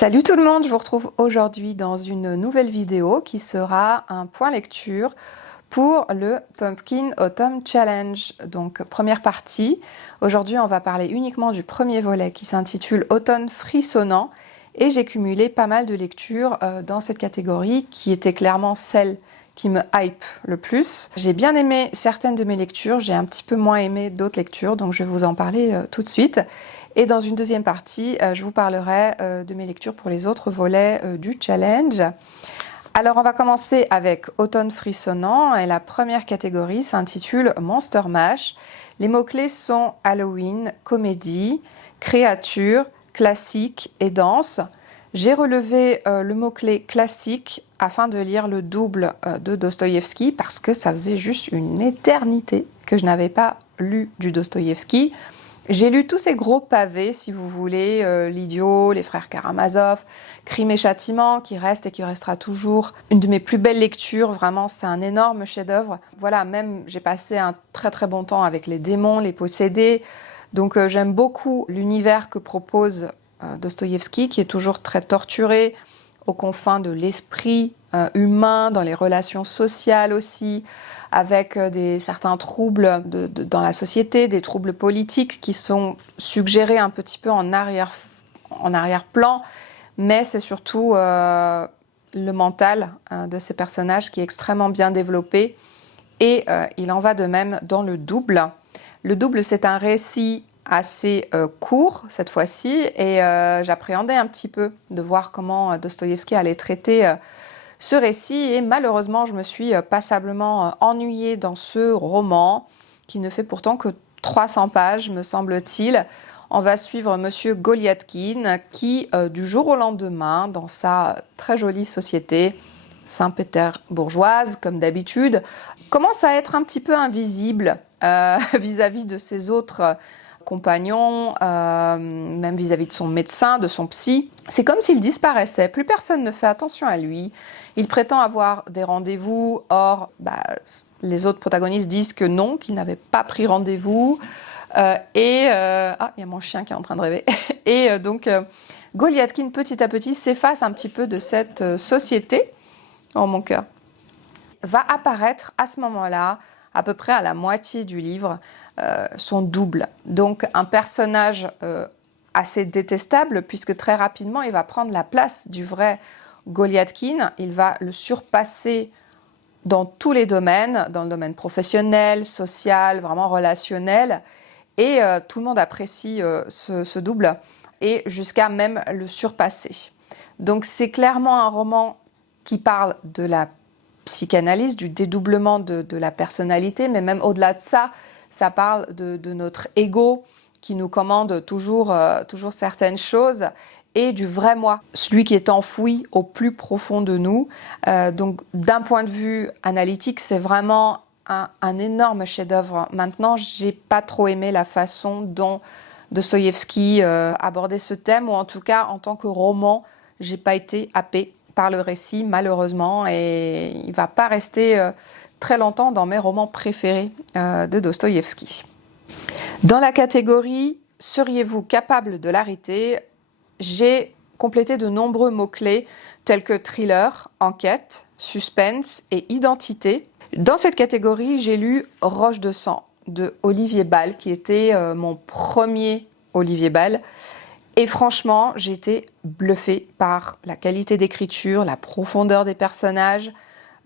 Salut tout le monde, je vous retrouve aujourd'hui dans une nouvelle vidéo qui sera un point lecture pour le Pumpkin Autumn Challenge. Donc première partie, aujourd'hui on va parler uniquement du premier volet qui s'intitule Automne frissonnant et j'ai cumulé pas mal de lectures dans cette catégorie qui était clairement celle qui me hype le plus. J'ai bien aimé certaines de mes lectures, j'ai un petit peu moins aimé d'autres lectures, donc je vais vous en parler tout de suite. Et dans une deuxième partie, je vous parlerai de mes lectures pour les autres volets du challenge. Alors on va commencer avec Automne frissonnant et la première catégorie s'intitule Monster Mash. Les mots-clés sont Halloween, comédie, créature, classique et danse. J'ai relevé le mot-clé classique afin de lire le double de Dostoïevski parce que ça faisait juste une éternité que je n'avais pas lu du Dostoïevski. J'ai lu tous ces gros pavés, si vous voulez, L'Idiot, Les Frères Karamazov, Crime et Châtiment, qui reste et qui restera toujours une de mes plus belles lectures. Vraiment, c'est un énorme chef-d'œuvre. Voilà, même j'ai passé un très très bon temps avec les démons, les possédés. Donc j'aime beaucoup l'univers que propose Dostoïevski, qui est toujours très torturé, aux confins de l'esprit humain, dans les relations sociales aussi, avec certains troubles dans la société, des troubles politiques qui sont suggérés un petit peu en arrière-plan, mais c'est surtout le mental de ces personnages qui est extrêmement bien développé, et il en va de même dans le double. Le double, c'est un récit assez court cette fois-ci, et j'appréhendais un petit peu de voir comment Dostoïevski allait traiter ce récit, et malheureusement je me suis passablement ennuyée dans ce roman qui ne fait pourtant que 300 pages me semble-t-il. On va suivre Monsieur Goliathkin qui du jour au lendemain, dans sa très jolie société saint-pétersbourgeoise comme d'habitude, commence à être un petit peu invisible vis-à-vis de ses autres compagnons, même vis-à-vis de son médecin, de son psy. C'est comme s'il disparaissait, plus personne ne fait attention à lui. Il prétend avoir des rendez-vous, or les autres protagonistes disent que non, qu'il n'avait pas pris rendez-vous. Ah, il y a mon chien qui est en train de rêver. Et donc, Goliathkin, petit à petit, s'efface un petit peu de cette société. Oh, mon cœur. Va apparaître à ce moment-là, à peu près à la moitié du livre, son double. Donc, un personnage assez détestable, puisque très rapidement, il va prendre la place du vrai Goliathkin. Il va le surpasser dans tous les domaines, dans le domaine professionnel, social, vraiment relationnel. Et tout le monde apprécie ce double, et jusqu'à même le surpasser. Donc c'est clairement un roman qui parle de la psychanalyse, du dédoublement de la personnalité, mais même au-delà de ça, ça parle de notre ego qui nous commande toujours certaines choses, et du vrai moi, celui qui est enfoui au plus profond de nous. Donc d'un point de vue analytique, c'est vraiment un énorme chef-d'œuvre. Maintenant, j'ai pas trop aimé la façon dont Dostoïevski abordait ce thème, ou en tout cas, en tant que roman, j'ai pas été happée par le récit, malheureusement, et il va pas rester très longtemps dans mes romans préférés de Dostoïevski. Dans la catégorie « Seriez-vous capable de l'arrêter ?», j'ai complété de nombreux mots-clés tels que thriller, enquête, suspense et identité. Dans cette catégorie, j'ai lu Roche de sang de Olivier Bal, qui était mon premier Olivier Bal. Et franchement, j'ai été bluffée par la qualité d'écriture, la profondeur des personnages,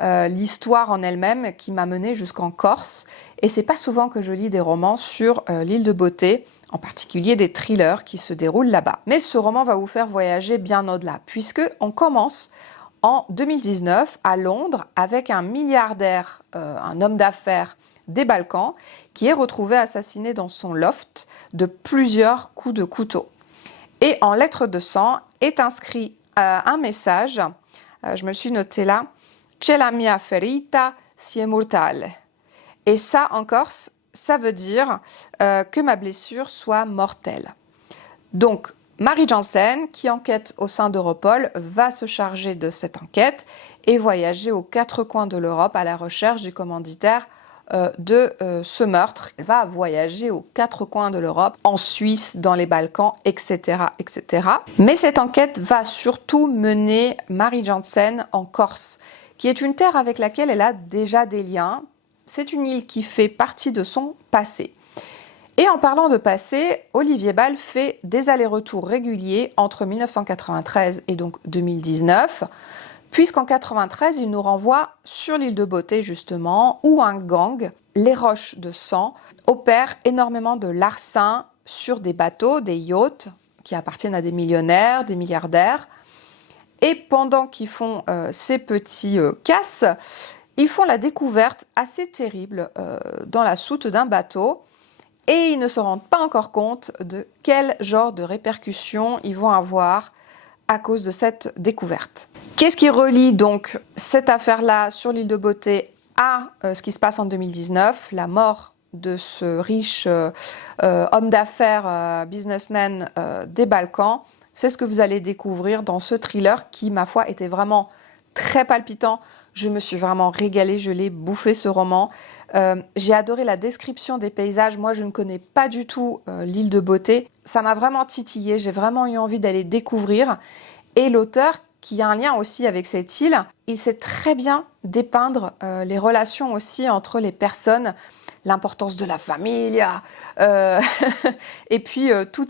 l'histoire en elle-même qui m'a menée jusqu'en Corse. Et c'est pas souvent que je lis des romans sur l'île de Beauté, en particulier des thrillers qui se déroulent là-bas. Mais ce roman va vous faire voyager bien au-delà, puisque on commence en 2019 à Londres avec un milliardaire, un homme d'affaires des Balkans, qui est retrouvé assassiné dans son loft de plusieurs coups de couteau. Et en lettres de sang est inscrit un message, je me le suis noté là, « C'è la mia ferita, si è mortale ». Et ça, en corse, ça veut dire que ma blessure soit mortelle. Donc, Marie Jansen, qui enquête au sein d'Europol, va se charger de cette enquête et voyager aux quatre coins de l'Europe à la recherche du commanditaire ce meurtre. Elle va voyager aux quatre coins de l'Europe, en Suisse, dans les Balkans, etc., etc. Mais cette enquête va surtout mener Marie Jansen en Corse, qui est une terre avec laquelle elle a déjà des liens. C'est une île qui fait partie de son passé. Et en parlant de passé, Olivier Bal fait des allers-retours réguliers entre 1993 et donc 2019, puisqu'en 93, il nous renvoie sur l'île de Beauté justement, où un gang, les Roches de Sang, opère énormément de larcins sur des bateaux, des yachts, qui appartiennent à des millionnaires, des milliardaires. Et pendant qu'ils font ces petits casses, ils font la découverte assez terrible dans la soute d'un bateau. Et ils ne se rendent pas encore compte de quel genre de répercussions ils vont avoir à cause de cette découverte. Qu'est-ce qui relie donc cette affaire-là sur l'île de Beauté à ce qui se passe en 2019, la mort de ce riche homme d'affaires, businessman des Balkans? C'est ce que vous allez découvrir dans ce thriller qui, ma foi, était vraiment très palpitant. Je me suis vraiment régalée, je l'ai bouffé ce roman. J'ai adoré la description des paysages. Moi, je ne connais pas du tout l'île de Beauté. Ça m'a vraiment titillée, j'ai vraiment eu envie d'aller découvrir. Et l'auteur, qui a un lien aussi avec cette île, il sait très bien dépeindre les relations aussi entre les personnes, l'importance de la famille, et puis tous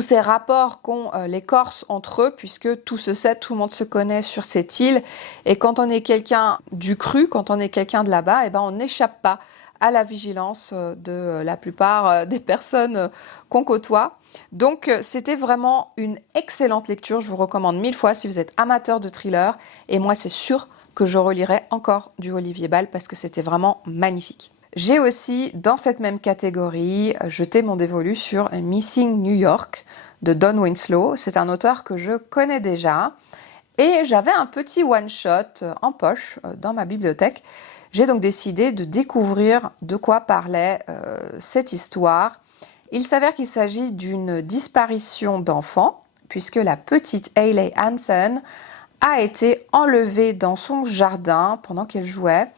ces rapports qu'ont les Corses entre eux, puisque tout se sait, tout le monde se connaît sur cette île. Et quand on est quelqu'un du cru, quand on est quelqu'un de là-bas, eh ben on n'échappe pas à la vigilance de la plupart des personnes qu'on côtoie. Donc c'était vraiment une excellente lecture, je vous recommande 1000 fois si vous êtes amateur de thriller. Et moi c'est sûr que je relirai encore du Olivier Bal parce que c'était vraiment magnifique. J'ai aussi, dans cette même catégorie, jeté mon dévolu sur Missing New York de Don Winslow. C'est un auteur que je connais déjà et j'avais un petit one-shot en poche dans ma bibliothèque. J'ai donc décidé de découvrir de quoi parlait cette histoire. Il s'avère qu'il s'agit d'une disparition d'enfant, puisque la petite Hayley Hansen a été enlevée dans son jardin pendant qu'elle jouait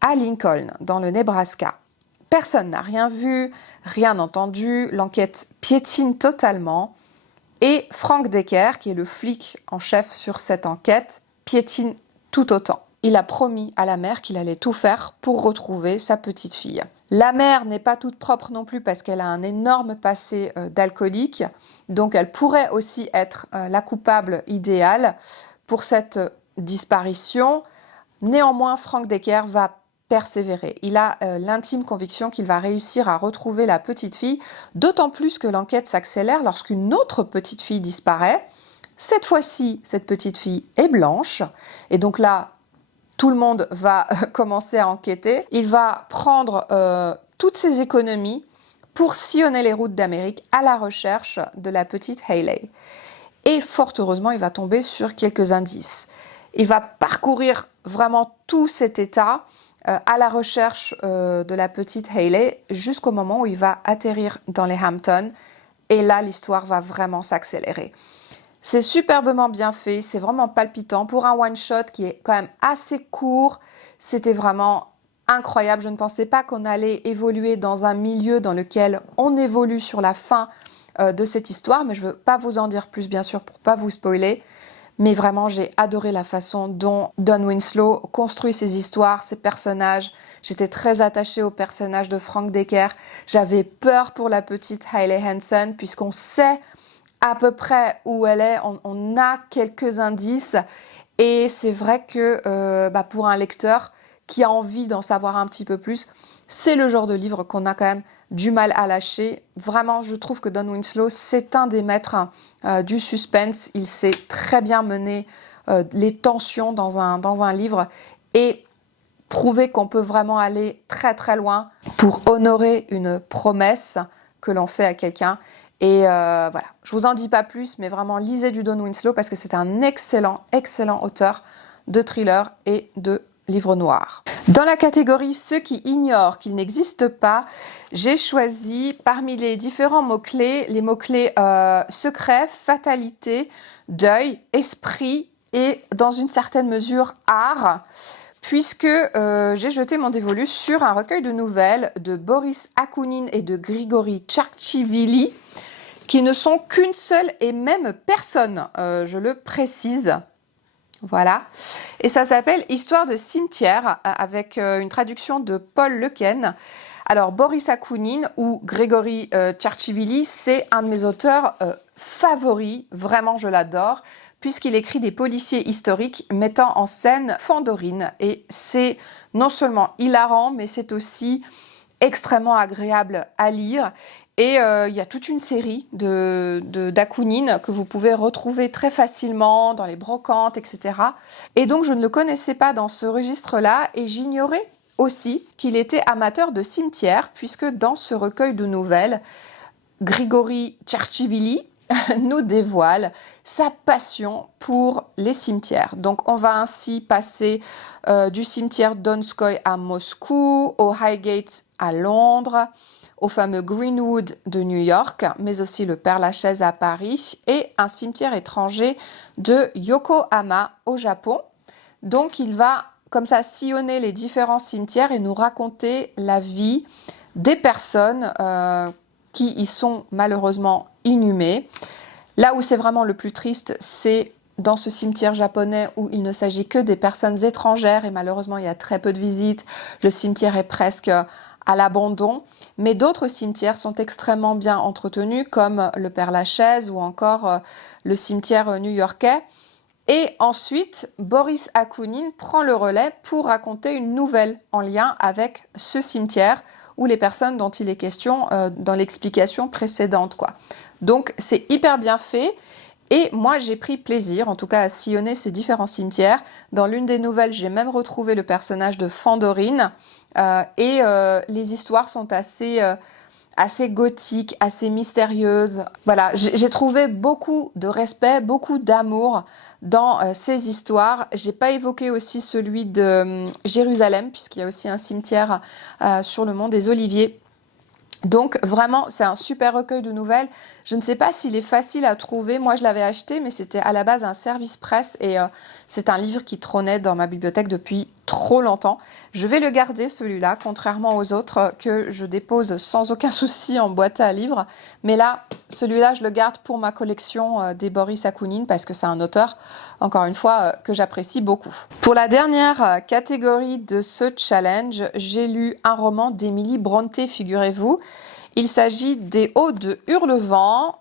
à Lincoln, dans le Nebraska. Personne n'a rien vu, rien entendu, l'enquête piétine totalement et Frank Decker, qui est le flic en chef sur cette enquête, piétine tout autant. Il a promis à la mère qu'il allait tout faire pour retrouver sa petite fille. La mère n'est pas toute propre non plus parce qu'elle a un énorme passé d'alcoolique, donc elle pourrait aussi être la coupable idéale pour cette disparition. Néanmoins, Frank Decker va persévérer. Il a l'intime conviction qu'il va réussir à retrouver la petite fille, d'autant plus que l'enquête s'accélère lorsqu'une autre petite fille disparaît. Cette fois-ci, cette petite fille est blanche, et donc là, tout le monde va commencer à enquêter. Il va prendre toutes ses économies pour sillonner les routes d'Amérique à la recherche de la petite Hayley. Et fort heureusement, il va tomber sur quelques indices. Il va parcourir vraiment tout cet état à la recherche de la petite Hayley jusqu'au moment où il va atterrir dans les Hamptons. Et là, l'histoire va vraiment s'accélérer. C'est superbement bien fait, c'est vraiment palpitant. Pour un one-shot qui est quand même assez court, c'était vraiment incroyable. Je ne pensais pas qu'on allait évoluer dans un milieu dans lequel on évolue sur la fin de cette histoire, mais je ne veux pas vous en dire plus, bien sûr, pour ne pas vous spoiler. Mais vraiment, j'ai adoré la façon dont Don Winslow construit ses histoires, ses personnages. J'étais très attachée au personnage de Frank Decker. J'avais peur pour la petite Hayley Hansen, puisqu'on sait à peu près où elle est. On a quelques indices. Et c'est vrai que pour un lecteur qui a envie d'en savoir un petit peu plus, c'est le genre de livre qu'on a quand même du mal à lâcher. Vraiment, je trouve que Don Winslow, c'est un des maîtres du suspense. Il sait très bien mener les tensions dans un livre et prouver qu'on peut vraiment aller très très loin pour honorer une promesse que l'on fait à quelqu'un. Et voilà, je vous en dis pas plus, mais vraiment lisez du Don Winslow parce que c'est un excellent, excellent auteur de thriller et de livres noirs. Dans la catégorie ceux qui ignorent qu'il n'existe pas, j'ai choisi parmi les différents mots-clés, les mots-clés secret, fatalité, deuil, esprit et dans une certaine mesure art, puisque j'ai jeté mon dévolu sur un recueil de nouvelles de Boris Akounine et de Grigori Tcharchivili, qui ne sont qu'une seule et même personne, je le précise. Voilà. Et ça s'appelle Histoire de cimetière, avec une traduction de Paul Lequen. Alors, Boris Akounine ou Grigori Tcharchivili, c'est un de mes auteurs favoris. Vraiment, je l'adore, puisqu'il écrit des policiers historiques mettant en scène Fandorine. Et c'est non seulement hilarant, mais c'est aussi extrêmement agréable à lire. Et il y a toute une série d'Akounine que vous pouvez retrouver très facilement dans les brocantes, etc. Et donc, je ne le connaissais pas dans ce registre-là, et j'ignorais aussi qu'il était amateur de cimetière, puisque dans ce recueil de nouvelles, Grigori Tcharchivili nous dévoile sa passion pour les cimetières. Donc on va ainsi passer du cimetière Donskoy à Moscou, au Highgate à Londres, au fameux Greenwood de New York, mais aussi le Père-Lachaise à Paris et un cimetière étranger de Yokohama au Japon. Donc il va comme ça sillonner les différents cimetières et nous raconter la vie des personnes qui y sont malheureusement inhumées. Là où c'est vraiment le plus triste, c'est dans ce cimetière japonais où il ne s'agit que des personnes étrangères et malheureusement il y a très peu de visites. Le cimetière est presque à l'abandon, mais d'autres cimetières sont extrêmement bien entretenus comme le Père-Lachaise ou encore le cimetière new-yorkais. Et ensuite, Boris Akounine prend le relais pour raconter une nouvelle en lien avec ce cimetière ou les personnes dont il est question dans l'explication précédente, quoi. Donc c'est hyper bien fait et moi j'ai pris plaisir en tout cas à sillonner ces différents cimetières. Dans l'une des nouvelles, j'ai même retrouvé le personnage de Fandorine et les histoires sont assez gothiques, assez mystérieuses. Voilà, j'ai trouvé beaucoup de respect, beaucoup d'amour dans ces histoires. J'ai pas évoqué aussi celui de Jérusalem, puisqu'il y a aussi un cimetière sur le mont des Oliviers. Donc vraiment, c'est un super recueil de nouvelles. Je ne sais pas s'il est facile à trouver. Moi, je l'avais acheté, mais c'était à la base un service presse et c'est un livre qui trônait dans ma bibliothèque depuis trop longtemps. Je vais le garder, celui-là, contrairement aux autres que je dépose sans aucun souci en boîte à livres. Mais là, celui-là, je le garde pour ma collection des Boris Akounine parce que c'est un auteur, encore une fois, que j'apprécie beaucoup. Pour la dernière catégorie de ce challenge, j'ai lu un roman d'Emily Brontë, figurez-vous. Il s'agit des Hauts de Hurlevent.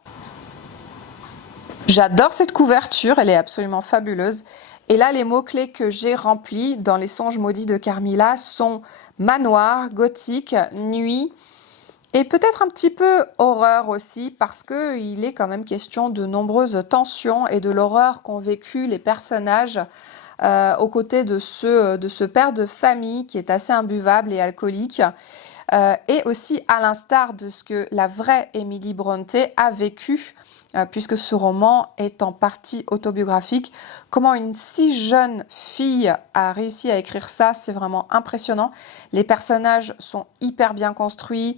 J'adore cette couverture, elle est absolument fabuleuse. Et là, les mots-clés que j'ai remplis dans Les Songes maudits de Carmilla sont manoir, gothique, nuit et peut-être un petit peu horreur aussi, parce qu'il est quand même question de nombreuses tensions et de l'horreur qu'ont vécu les personnages aux côtés de ce père de famille qui est assez imbuvable et alcoolique. Et aussi à l'instar de ce que la vraie Emily Brontë a vécu, puisque ce roman est en partie autobiographique. Comment une si jeune fille a réussi à écrire ça, c'est vraiment impressionnant. Les personnages sont hyper bien construits,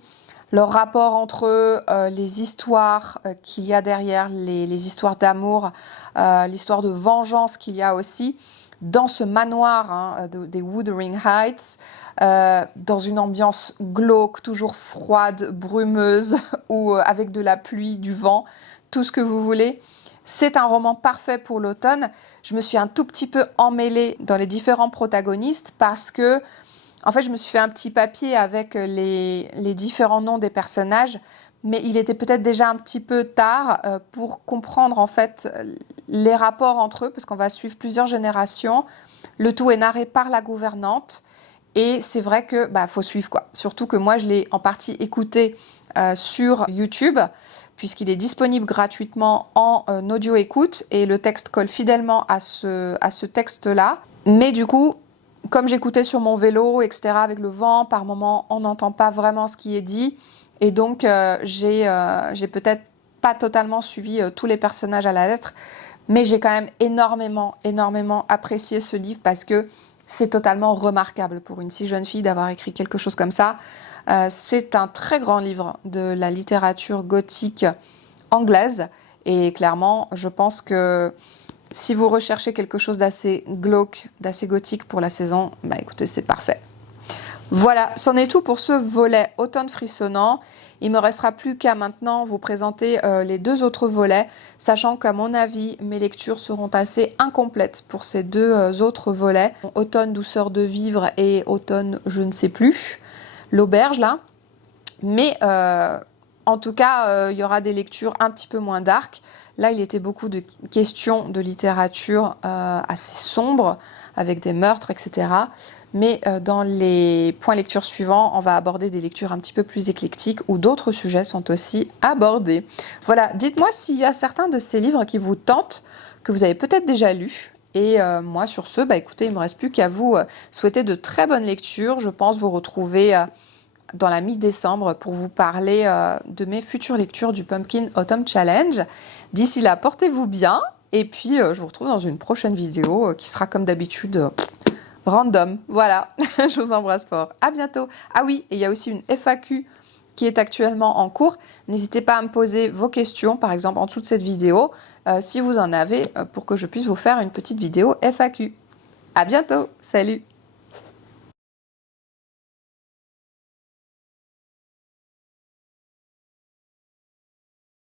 leur rapport entre eux, les histoires qu'il y a derrière, les histoires d'amour, l'histoire de vengeance qu'il y a aussi dans ce manoir des Wuthering Heights, dans une ambiance glauque, toujours froide, brumeuse, ou avec de la pluie, du vent, tout ce que vous voulez. C'est un roman parfait pour l'automne. Je me suis un tout petit peu emmêlée dans les différents protagonistes parce que, en fait, je me suis fait un petit papier avec les différents noms des personnages, mais il était peut-être déjà un petit peu tard pour comprendre en fait les rapports entre eux, parce qu'on va suivre plusieurs générations. Le tout est narré par la gouvernante. Et c'est vrai que faut suivre quoi. Surtout que moi je l'ai en partie écouté sur YouTube puisqu'il est disponible gratuitement en audio écoute et le texte colle fidèlement à ce texte-là. Mais du coup, comme j'écoutais sur mon vélo, etc. avec le vent, par moments on n'entend pas vraiment ce qui est dit et donc j'ai peut-être pas totalement suivi tous les personnages à la lettre, mais j'ai quand même énormément apprécié ce livre parce que c'est totalement remarquable pour une si jeune fille d'avoir écrit quelque chose comme ça. C'est un très grand livre de la littérature gothique anglaise et clairement, je pense que Si vous recherchez quelque chose d'assez glauque, d'assez gothique pour la saison, bah écoutez, c'est parfait. Voilà, c'en est tout pour ce volet automne frissonnant. Il me restera plus qu'à maintenant vous présenter les deux autres volets, sachant qu'à mon avis, mes lectures seront assez incomplètes pour ces deux autres volets. Automne douceur de vivre et automne je ne sais plus, l'auberge là. Mais en tout cas, il y aura des lectures un petit peu moins dark. Là, il était beaucoup de questions de littérature assez sombre, avec des meurtres, etc. Mais dans les points lecture suivants, on va aborder des lectures un petit peu plus éclectiques où d'autres sujets sont aussi abordés. Voilà, dites-moi s'il y a certains de ces livres qui vous tentent, que vous avez peut-être déjà lus. Et moi, sur ce, bah, écoutez, il ne me reste plus qu'à vous souhaiter de très bonnes lectures. Je pense vous retrouver dans la mi-décembre pour vous parler de mes futures lectures du Pumpkin Autumn Challenge. D'ici là, portez-vous bien. Et puis, je vous retrouve dans une prochaine vidéo qui sera comme d'habitude random. Voilà, je vous embrasse fort. À bientôt. Ah oui, et il y a aussi une FAQ qui est actuellement en cours. N'hésitez pas à me poser vos questions, par exemple en dessous de cette vidéo, si vous en avez, pour que je puisse vous faire une petite vidéo FAQ. À bientôt. Salut.